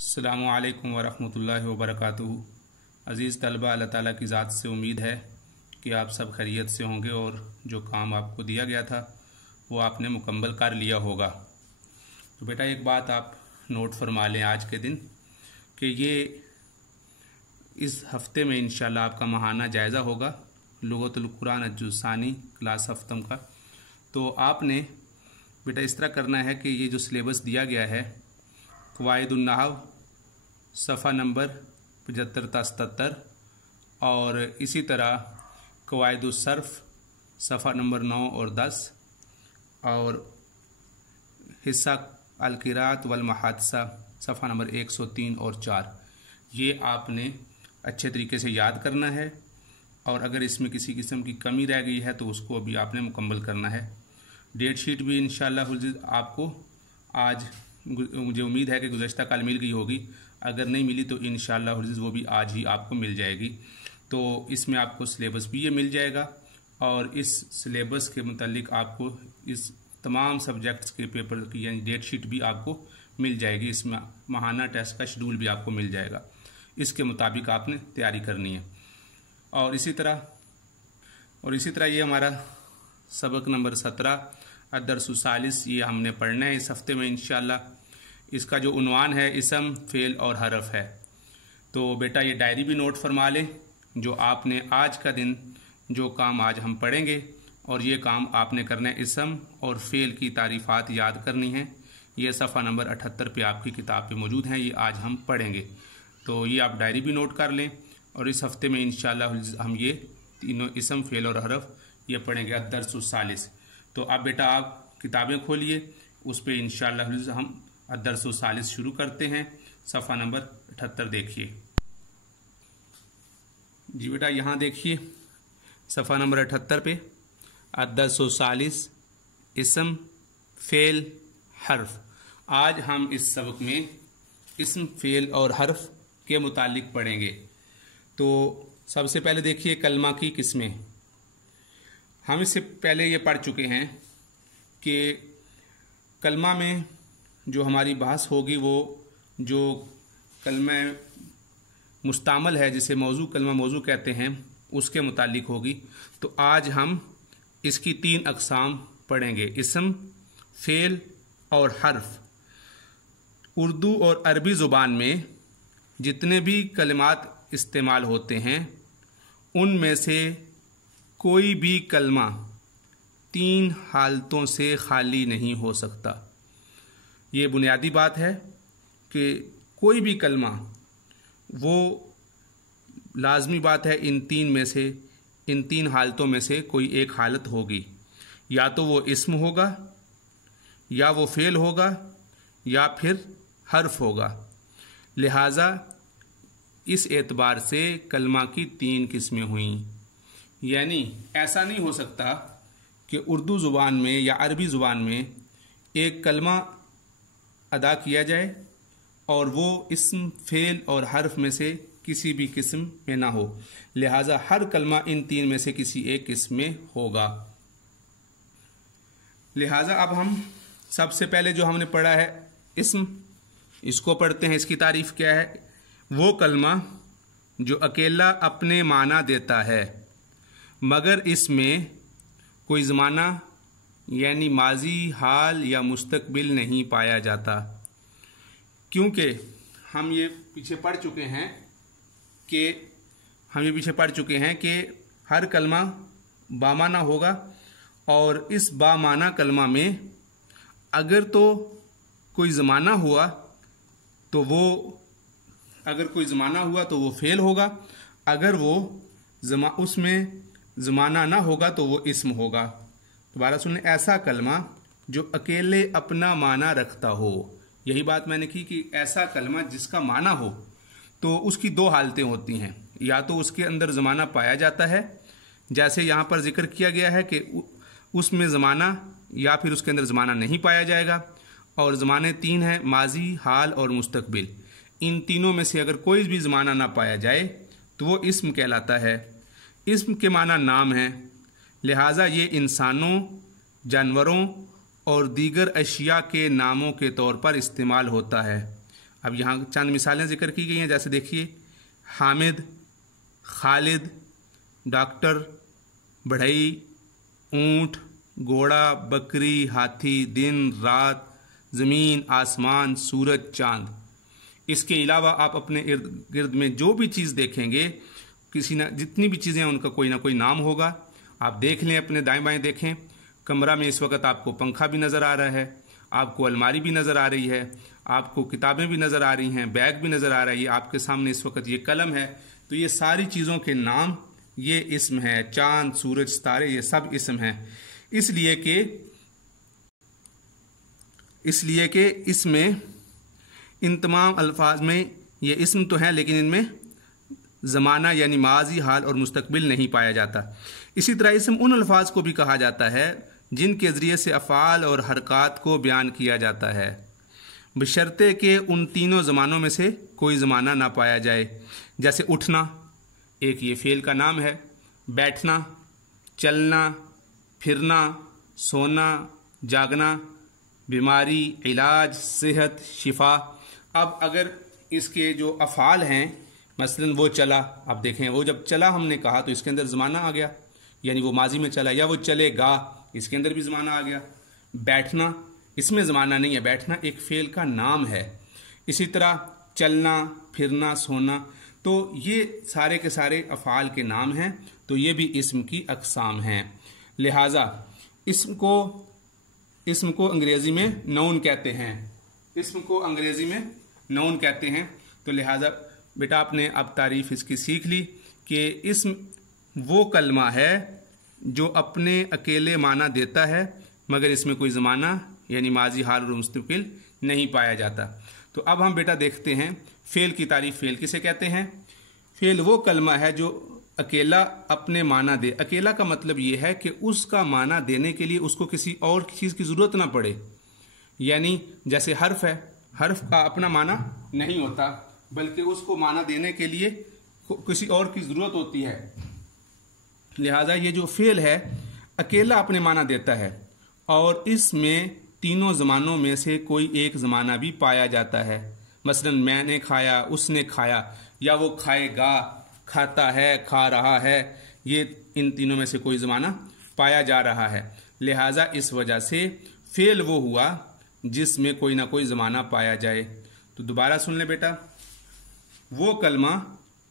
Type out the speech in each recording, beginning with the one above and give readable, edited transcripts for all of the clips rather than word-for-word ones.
अस्सलामुअलैकुम वरहमतुल्लाहि वबरकातुहू। अज़ीज़ तलबा, अल्लाह ताला की ज़ात से उम्मीद है कि आप सब खैरियत से होंगे और जो काम आपको दिया गया था वो आपने मुकम्मल कर लिया होगा। तो बेटा एक बात आप नोट फरमा लें आज के दिन कि ये इस हफ़्ते में इंशाल्लाह आपका माहाना जायज़ा होगा लुग़तुल कुरान अज्जुज़सानी क्लास हफ्तम का। तो आपने बेटा इस तरह करना है कि ये जो सिलेबस दिया गया है क़वाइदुन नहव सफ़ा नंबर 75 ता 77 और इसी तरह क़वाइदुस सर्फ़ सफ़ा नंबर 9 और 10 और हिस्सा अल क़िराअत वल मुहादसा सफ़ा नंबर 103 और 4 ये आपने अच्छे तरीके से याद करना है। और अगर इसमें किसी किस्म की कमी रह गई है तो उसको अभी आपने मुकम्मल करना है। डेट शीट भी इंशाअल्लाह आपको आज मुझे उम्मीद है कि गुज़श्ता कल मिल गई होगी, अगर नहीं मिली तो इंशाअल्लाह वो भी आज ही आपको मिल जाएगी। तो इसमें आपको सिलेबस भी ये मिल जाएगा और इस सिलेबस के मुतालिक आपको इस तमाम सब्जेक्ट्स के पेपर की यानी डेट शीट भी आपको मिल जाएगी। इसमें माहाना टेस्ट का शेड्यूल भी आपको मिल जाएगा, इसके मुताबिक आपने तैयारी करनी है। और इसी तरह ये हमारा सबक नंबर 17 अदरसुस सालिस ये हमने पढ़ना है इस हफ्ते में इंशाअल्लाह। इसका जो उन्वान है इसम, फेल और हरफ है। तो बेटा ये डायरी भी नोट फरमा लें जो आपने आज का दिन जो काम आज हम पढ़ेंगे और ये काम आपने करना है इसम और फेल की तारीफ़ात याद करनी है। ये सफ़ा नंबर 78 पे आपकी किताब पे मौजूद हैं, ये आज हम पढ़ेंगे। तो ये आप डायरी भी नोट कर लें और इस हफ्ते में इंशाअल्लाह हम ये तीनों इसम, फेल और हरफ ये पढ़ेंगे अदरसुस सालिस। तो अब बेटा आप किताबें खोलिए, उस पर इंशाअल्लाह हम अदरसुस सालिस शुरू करते हैं। सफ़ा नंबर 78 देखिए जी बेटा, यहाँ देखिए सफ़ा नंबर 78 पे अदरसुस सालिस इसम, फेल, हर्फ। आज हम इस सबक में इसम, फेल और हर्फ के मुतालिक पढ़ेंगे। तो सबसे पहले देखिए कलमा की किस्में। हम इससे पहले ये पढ़ चुके हैं कि कलमा में जो हमारी बहस होगी वो जो कलमा मुस्तामल है जिसे मौजू कलमा मौजू कहते हैं उसके मुतालिक होगी। तो आज हम इसकी 3 अक़साम पढ़ेंगे, इसम, फेल और हर्फ। उर्दू और अरबी ज़ुबान में जितने भी कलिमात इस्तेमाल होते हैं उनमें से कोई भी कलमा 3 हालतों से खाली नहीं हो सकता। ये बुनियादी बात है कि कोई भी कलमा वो लाजमी बात है इन 3 हालतों में से कोई एक हालत होगी, या तो वो इस्म होगा या वो फेल होगा या फिर हर्फ होगा। लिहाजा इस एतबार से कलमा की 3 किस्में हुई। यानी ऐसा नहीं हो सकता कि उर्दू ज़ुबान में या अरबी ज़ुबान में एक कलमा अदा किया जाए और वो इस्म, फेल और हर्फ में से किसी भी किस्म में ना हो। लिहाजा हर कलमा इन 3 में से किसी एक किस्म में होगा। लिहाजा अब हम सबसे पहले जो हमने पढ़ा है इस्म, इसको पढ़ते हैं। इसकी तारीफ़ क्या है? वो कलमा जो अकेला अपने माना देता है मगर इसमें कोई ज़माना यानी माजी, हाल या मुस्तकबिल नहीं पाया जाता। क्योंकि हम ये पीछे पढ़ चुके हैं कि हर कलमा बामाना होगा और इस बामाना कलमा में अगर तो कोई ज़माना हुआ तो वो फेल होगा, अगर वो उसमें ज़माना ना होगा तो वो इस्म होगा। दोबारा सुनने, ऐसा कलमा जो अकेले अपना माना रखता हो। यही बात मैंने की कि ऐसा कलमा जिसका माना हो तो उसकी 2 हालतें होती हैं, या तो उसके अंदर ज़माना पाया जाता है जैसे यहाँ पर जिक्र किया गया है कि उसमें ज़माना, या फिर उसके अंदर ज़माना नहीं पाया जाएगा। और ज़माने 3 हैं, माजी, हाल और मुस्तकबिल। इन तीनों में से अगर कोई भी ज़माना ना पाया जाए तो वो इस्म कहलाता है। इस्म के माना नाम है, लिहाजा ये इंसानों, जानवरों और दीगर अशिया के नामों के तौर पर इस्तेमाल होता है। अब यहाँ चंद मिसालें जिक्र की गई हैं, जैसे देखिए हामिद, खालिद, डॉक्टर, बढ़ई, ऊँट, घोड़ा, बकरी, हाथी, दिन, रात, ज़मीन, आसमान, सूरज, चाँद। इसके अलावा आप अपने इर्द गिर्द में जो भी चीज़ देखेंगे, किसी ना जितनी भी चीज़ें हैं उनका कोई ना कोई नाम होगा। आप देख लें, अपने दाएं बाएं देखें। कमरा में इस वक्त आपको पंखा भी नज़र आ रहा है, आपको अलमारी भी नज़र आ रही है, आपको किताबें भी नज़र आ रही हैं, बैग भी नज़र आ रही है, आपके सामने इस वक्त ये कलम है। तो ये सारी चीज़ों के नाम, ये इस्म है। चाँद, सूरज, सितारे, ये सब इस्म हैं। इसलिए कि इसमें इन तमाम अल्फाज में ये इस्म तो हैं, लेकिन इनमें ज़माना यानी माजी, हाल और मुस्तकबिल नहीं पाया जाता। इसी तरह इस्म उन अल्फाज को भी कहा जाता है जिनके ज़रिए से अफ़ाल और हरकत को बयान किया जाता है, बशर्ते कि उन तीनों ज़मानों में से कोई ज़माना ना पाया जाए। जैसे उठना, एक ये फ़ेल का नाम है। बैठना, चलना, फिरना, सोना, जागना, बीमारी, इलाज, सेहत, शिफा। अब अगर इसके जो अफ़ाल हैं, मसलन वो चला, अब देखें वो जब चला हमने कहा तो इसके अंदर ज़माना आ गया, यानी वो माजी में चला। या वो चलेगा, इसके अंदर भी ज़माना आ गया। बैठना, इसमें ज़माना नहीं है, बैठना एक फ़ेल का नाम है। इसी तरह चलना, फिरना, सोना, तो ये सारे के सारे अफ़ाल के नाम हैं। तो ये भी इस्म की अक़साम हैं। लिहाजा इस्म को अंग्रेज़ी में नाउन कहते हैं। इस्म को अंग्रेज़ी में नाउन कहते हैं। तो लिहाजा बेटा आपने अब तारीफ़ इसकी सीख ली कि इस्म वो कलमा है जो अपने अकेले माना देता है, मगर इसमें कोई ज़माना यानी माजी, हाल और मुस्तक़बिल नहीं पाया जाता। तो अब हम बेटा देखते हैं फ़ेल की तारीफ़। फ़ेल किसे कहते हैं? फ़ेल वो कलमा है जो अकेला अपने माना दे। अकेला का मतलब ये है कि उसका माना देने के लिए उसको किसी और चीज़ की ज़रूरत ना पड़े। यानी जैसे हर्फ है, हर्फ का अपना माना नहीं होता, बल्कि उसको माना देने के लिए किसी और की ज़रूरत होती है। लिहाजा ये जो फ़ेल है अकेला अपने माना देता है, और इसमें तीनों ज़मानों में से कोई एक ज़माना भी पाया जाता है। मसलन मैंने खाया, उसने खाया, या वो खाएगा, खाता है, खा रहा है, ये इन तीनों में से कोई ज़माना पाया जा रहा है। लिहाजा इस वजह से फ़ेल वो हुआ जिसमें कोई ना कोई ज़माना पाया जाए। तो दोबारा सुन ले बेटा, वो कलमा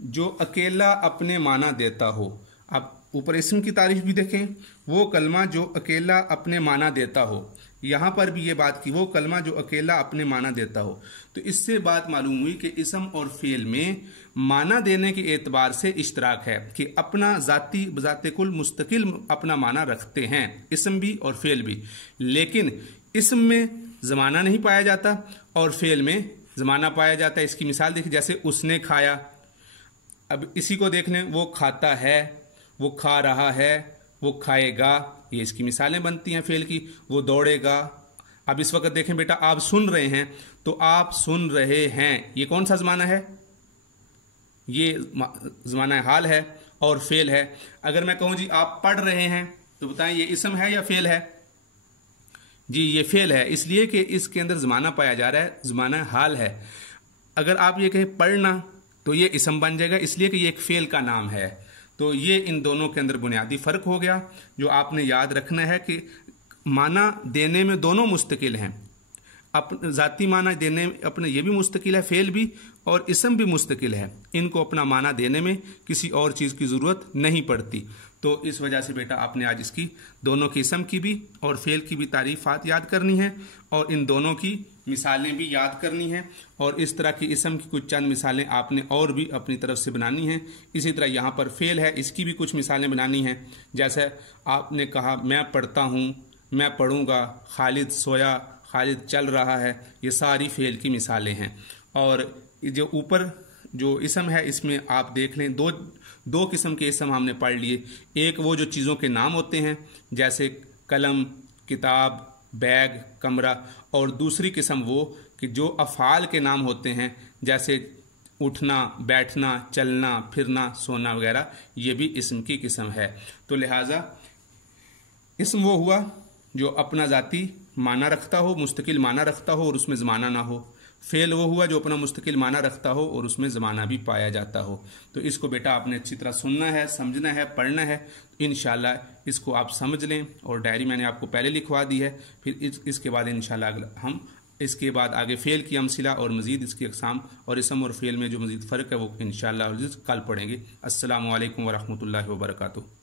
जो अकेला अपने माना देता हो। अब ऊपर इस्म की तारीफ भी देखें, वो कलमा जो अकेला अपने माना देता हो। यहाँ पर भी ये बात की, वो कलमा जो अकेला अपने माना देता हो। तो इससे बात मालूम हुई कि इस्म और फ़ेल में माना देने के एतबार से इश्तराक है कि अपना ज़ाती बज़ाते कुल मुस्तकिल अपना माना रखते हैं, इस्म भी और फ़ेल भी। लेकिन इस्म में ज़माना नहीं पाया जाता और फ़ेल में ज़माना पाया जाता है। इसकी मिसाल देखिए, जैसे उसने खाया। अब इसी को देख लें, वो खाता है, वो खा रहा है, वो खाएगा, ये इसकी मिसालें बनती हैं फ़ेल की। वो दौड़ेगा। अब इस वक्त देखें बेटा, आप सुन रहे हैं, तो आप सुन रहे हैं, ये कौन सा ज़माना है? ये ज़माना हाल है और फ़ेल है। अगर मैं कहूँ जी आप पढ़ रहे हैं, तो बताएं ये इस्म है या फ़ेल है? जी ये फ़ेल है, इसलिए कि इसके अंदर ज़माना पाया जा रहा है, ज़माना हाल है। अगर आप ये कहें पढ़ना, तो ये इस्म बन जाएगा, इसलिए कि ये एक फ़ेल का नाम है। तो ये इन दोनों के अंदर बुनियादी फ़र्क हो गया, जो आपने याद रखना है कि माना देने में दोनों मुस्तकिल हैं। अपने ज़ाती माना देने में अपने ये भी मुस्तकिल है, फ़ेल भी, और इस्म भी मुस्तकिल है। इनको अपना माना देने में किसी और चीज़ की ज़रूरत नहीं पड़ती। तो इस वजह से बेटा आपने आज इसकी दोनों की इस्म की भी और फ़ेल की भी तारीफ़ात याद करनी है, और इन दोनों की मिसालें भी याद करनी हैं। और इस तरह की इस्म की कुछ चंद मिसालें आपने और भी अपनी तरफ से बनानी हैं। इसी तरह यहाँ पर फ़ेल है, इसकी भी कुछ मिसालें बनानी हैं। जैसे आपने कहा मैं पढ़ता हूँ, मैं पढ़ूँगा, खालिद सोया, खालिद चल रहा है, ये सारी फ़ेल की मिसालें हैं। और जो ऊपर जो इस्म है, इसमें आप देख लें, दो किस्म के इस्म हमने पढ़ लिए। एक वो जो चीज़ों के नाम होते हैं, जैसे कलम, किताब, बैग, कमरा, और दूसरी किस्म वो कि जो अफ़ाल के नाम होते हैं, जैसे उठना, बैठना, चलना, फिरना, सोना वगैरह, ये भी इस्म की किस्म है। तो लिहाजा इस्म वो हुआ जो अपना ज़ाती माना रखता हो, मुस्तकिल माना रखता हो, और उसमें ज़माना ना हो। फेल वो हुआ जो अपना मुस्तकिल माना रखता हो और उसमें ज़माना भी पाया जाता हो। तो इसको बेटा आपने अच्छी तरह सुनना है, समझना है, पढ़ना है। इंशाल्लाह इसको आप समझ लें, और डायरी मैंने आपको पहले लिखवा दी है। फिर इसके बाद इंशाल्लाह हम इसके बाद आगे फ़ेल की अमसिला और मज़ीद इसकी अक़साम और इसम और फ़ेल में जो मज़ीद फ़र्क है वो इंशाल्लाह कल पढ़ेंगे। अस्सलामु अलैकुम वरहमतुल्लाहि वबरकातुहू।